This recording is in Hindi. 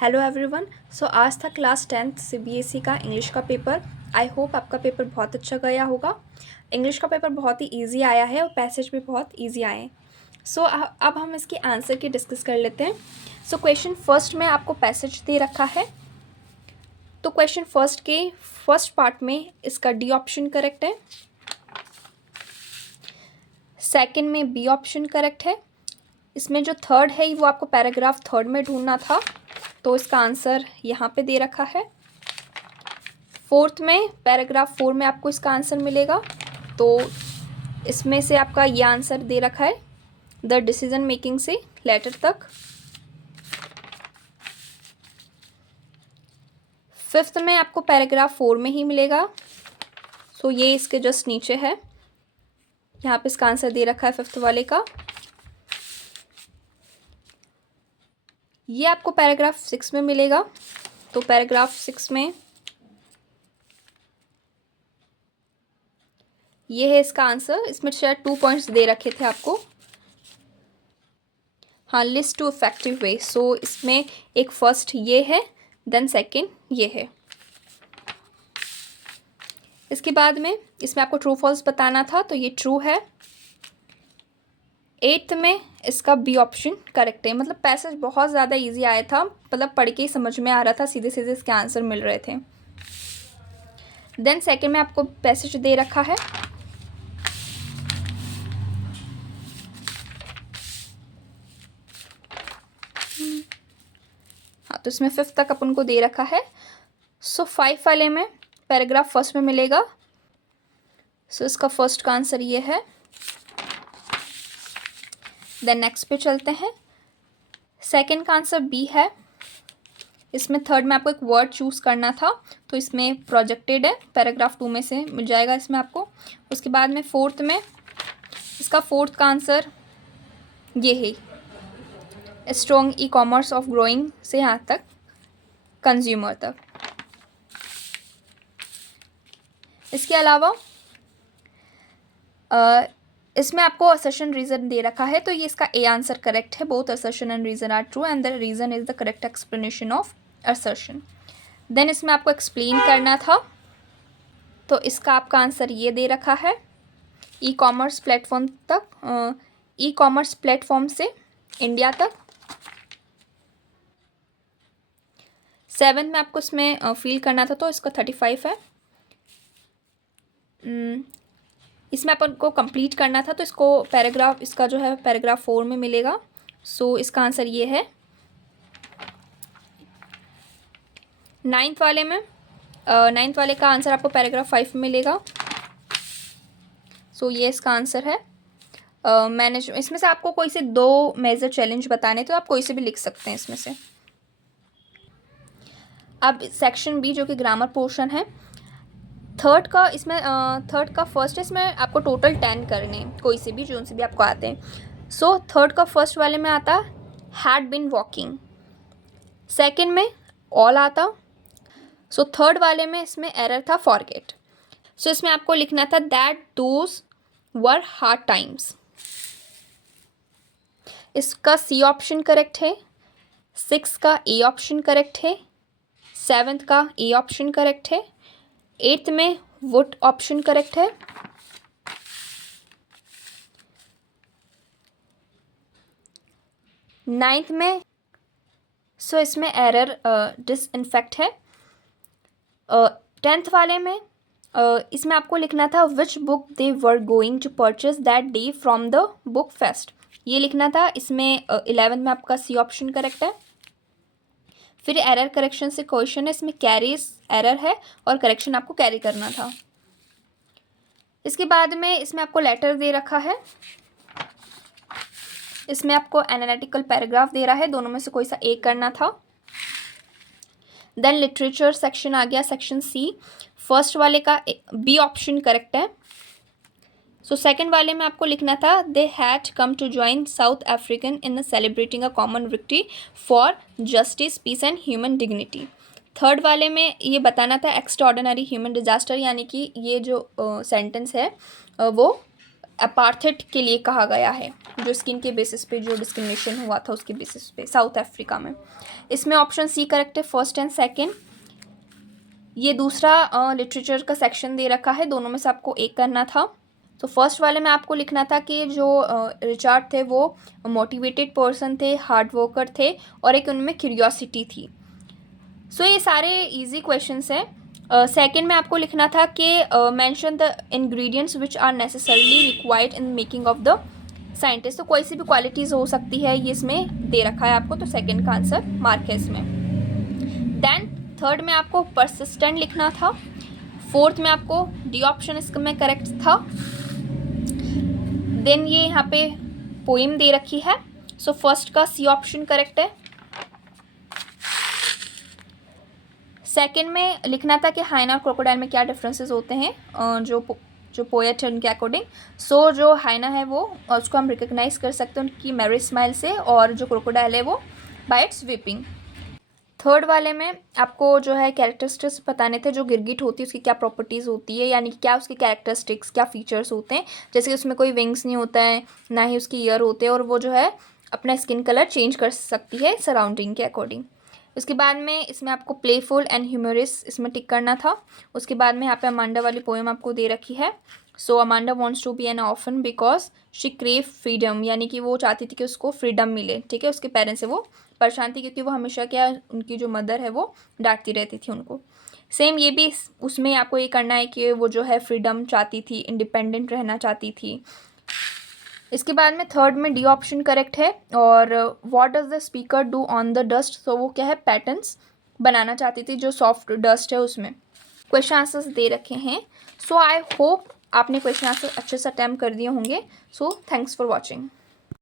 Hello everyone. आज था क्लास 10th सीबीएसई का इंग्लिश का पेपर। आई होप आपका पेपर बहुत अच्छा गया होगा। इंग्लिश का पेपर बहुत ही इजी आया है और पैसेज भी बहुत इजी आए हैं। अब हम इसके आंसर की डिस्कस कर लेते हैं। क्वेश्चन फर्स्ट में आपको पैसेज दे रखा है। तो क्वेश्चन फर्स्ट के फर्स्ट पार्ट में इसका डी ऑप्शन करेक्ट है, सेकंड में बी ऑप्शन करेक्ट है। इसमें जो थर्ड है वो आपको पैराग्राफ थर्ड में ढूंढना था, तो इसका आंसर यहाँ पे दे रखा है। फोर्थ में पैराग्राफ 4 में आपको इसका आंसर मिलेगा, तो इसमें से आपका ये आंसर दे रखा है द डिसीजन मेकिंग से लेटर तक। फिफ्थ में आपको पैराग्राफ 4 में ही मिलेगा, ये इसके जस्ट नीचे है। यहाँ पे इसका आंसर दे रखा है फिफ्थ वाले का। ये आपको पैराग्राफ 6 में मिलेगा, तो पैराग्राफ 6 में ये है इसका आंसर। इसमें शायद 2 पॉइंट्स दे रखे थे आपको। हाँ, लिस्ट टू इफेक्टिव वे। इसमें एक फर्स्ट ये है, देन सेकंड ये है। इसके बाद में इसमें आपको ट्रू फॉल्स बताना था, तो ये ट्रू है। एट्थ में इसका बी ऑप्शन करेक्ट है। मतलब पैसेज बहुत ज़्यादा इजी आया था, मतलब पढ़ के ही समझ में आ रहा था, सीधे सीधे इसके आंसर मिल रहे थे। देन सेकंड में आपको पैसेज दे रखा है। हाँ, तो इसमें फिफ्थ तक अपन को दे रखा है। 5 वाले में पैराग्राफ फर्स्ट में मिलेगा। इसका फर्स्ट का आंसर ये है। देन नेक्स्ट पे चलते हैं। सेकंड का आंसर बी है। इसमें थर्ड में आपको एक वर्ड चूज़ करना था, तो इसमें प्रोजेक्टेड है, पैराग्राफ 2 में से मिल जाएगा इसमें आपको। उसके बाद में फोर्थ में इसका फोर्थ का आंसर ये है, strong e commerce of growing से यहाँ तक कंज्यूमर तक। इसके अलावा इसमें आपको असर्शन रीज़न दे रखा है, तो ये इसका ए आंसर करेक्ट है। Both assertion and reason are true and the reason is the correct explanation of assertion. Then इसमें आपको एक्सप्लेन करना था, तो इसका आपका आंसर ये दे रखा है, ई कॉमर्स प्लेटफॉर्म तक, ई कॉमर्स प्लेटफॉर्म से इंडिया तक। सेवेंथ में आपको इसमें फिल करना था, तो इसका 35 है। इसमें अपन को कंप्लीट करना था, तो इसको पैराग्राफ इसका जो है पैराग्राफ 4 में मिलेगा। इसका आंसर ये है। नाइन्थ वाले में नाइन्थ वाले का आंसर आपको पैराग्राफ 5 में मिलेगा। ये इसका आंसर है। मैंने इसमें से आपको कोई से 2 मेजर चैलेंज बताने, तो आप कोई से भी लिख सकते हैं इसमें से। अब सेक्शन बी जो कि ग्रामर पोर्शन है, थर्ड का फर्स्ट है। इसमें आपको टोटल 10 करने, कोई से भी जो से भी आपको आते हैं। थर्ड का फर्स्ट वाले में आता हैड बिन वॉकिंग, सेकंड में ऑल आता। थर्ड वाले में इसमें एरर था फॉरगेट। इसमें आपको लिखना था that those were hard times. इसका सी ऑप्शन करेक्ट है। 6 का ए ऑप्शन करेक्ट है। 7th का ए ऑप्शन करेक्ट है। 8th में वुड ऑप्शन करेक्ट है। 9th में इसमें एरर डिसइंफेक्ट है। 10th वाले में इसमें आपको लिखना था which book they were going to purchase that day from the book fest, ये लिखना था। इसमें 11th में आपका सी ऑप्शन करेक्ट है। फिर एरर करेक्शन से क्वेश्चन है, इसमें कैरीज एरर है और करेक्शन आपको कैरी करना था। इसके बाद में इसमें आपको लेटर दे रखा है। इसमें आपको एनालिटिकल पैराग्राफ दे रहा है, दोनों में से कोई सा एक करना था। देन लिटरेचर सेक्शन आ गया, सेक्शन सी। फर्स्ट वाले का बी ऑप्शन करेक्ट है। सेकंड वाले में आपको लिखना था they had come to join South African in celebrating a common victory for justice peace and human dignity. Third वाले में ये बताना था एक्स्ट्राऑर्डिनरी ह्यूमन डिजास्टर, यानी कि ये जो सेंटेंस है वो अपार्थेड के लिए कहा गया है, जो स्किन के बेसिस पे जो डिस्क्रिमिनेशन हुआ था उसके बेसिस पे साउथ अफ्रीका में। इसमें ऑप्शन सी करेक्ट है, फर्स्ट एंड सेकंड। ये दूसरा लिटरेचर का सेक्शन दे रखा है, दोनों में से आपको एक करना था। तो फर्स्ट वाले में आपको लिखना था कि जो रिचार्ड थे वो मोटिवेटेड पर्सन थे, हार्ड वर्कर थे, और एक उनमें क्यूरियोसिटी थी। सो ये सारे इजी क्वेश्चंस हैं। सेकंड में आपको लिखना था कि mention the ingredients which are necessarily required in making of the scientist. तो कोई सी भी क्वालिटीज़ हो सकती है, ये इसमें दे रखा है आपको, तो सेकंड का आंसर मार्क है इसमें। देन थर्ड में आपको परसिस्टेंट लिखना था। फोर्थ में आपको डी ऑप्शन इसमें करेक्ट था। देन ये यहाँ पे पोइम दे रखी है, सो फर्स्ट का सी ऑप्शन करेक्ट है। सेकंड में लिखना था कि हाइना और क्रोकोडाइल में क्या डिफरेंसेस होते हैं, जो पोएट है उनके अकॉर्डिंग। सो जो हाइना है वो उसको हम रिकग्नाइज कर सकते हैं उनकी मैरी स्माइल से, और जो क्रोकोडाइल है वो बाय इट्स वीपिंग। थर्ड वाले में आपको जो है कैरेक्टरिस्टिक्स बताने थे, जो गिरगिट होती है उसकी क्या प्रॉपर्टीज़ होती है, यानी कि क्या उसके कैरेक्टरिस्टिक्स, क्या फीचर्स होते हैं। जैसे कि उसमें कोई विंग्स नहीं होता है, ना ही उसकी ईयर होते हैं, और वो जो है अपना स्किन कलर चेंज कर सकती है सराउंडिंग के अकॉर्डिंग। उसके बाद में इसमें आपको प्लेफुल एंड ह्यूमरस इसमें टिक करना था। उसके बाद में यहाँ पे अमांडा वाली पोएम आपको दे रखी है। So Amanda wants to be an orphan because she crave freedom, यानी कि वो चाहती थी कि उसको फ्रीडम मिले, ठीक है। उसके पेरेंट्स से वो परेशान थी क्योंकि वो हमेशा क्या, उनकी जो मदर है वो डांटती रहती थी उनको। सेम ये भी उसमें आपको ये करना है कि वो जो है फ्रीडम चाहती थी, इंडिपेंडेंट रहना चाहती थी। इसके बाद में थर्ड में डी ऑप्शन करेक्ट है। और what does the speaker do on the dust, तो वो क्या है, पैटर्न्स बनाना चाहती थी जो सॉफ्ट डस्ट है उसमें। क्वेश्चन आंसर्स दे रखे हैं। सो आई होप आपने क्वेश्चन आंसर अच्छे से अटैम्प्ट कर दिए होंगे। So thanks for watching.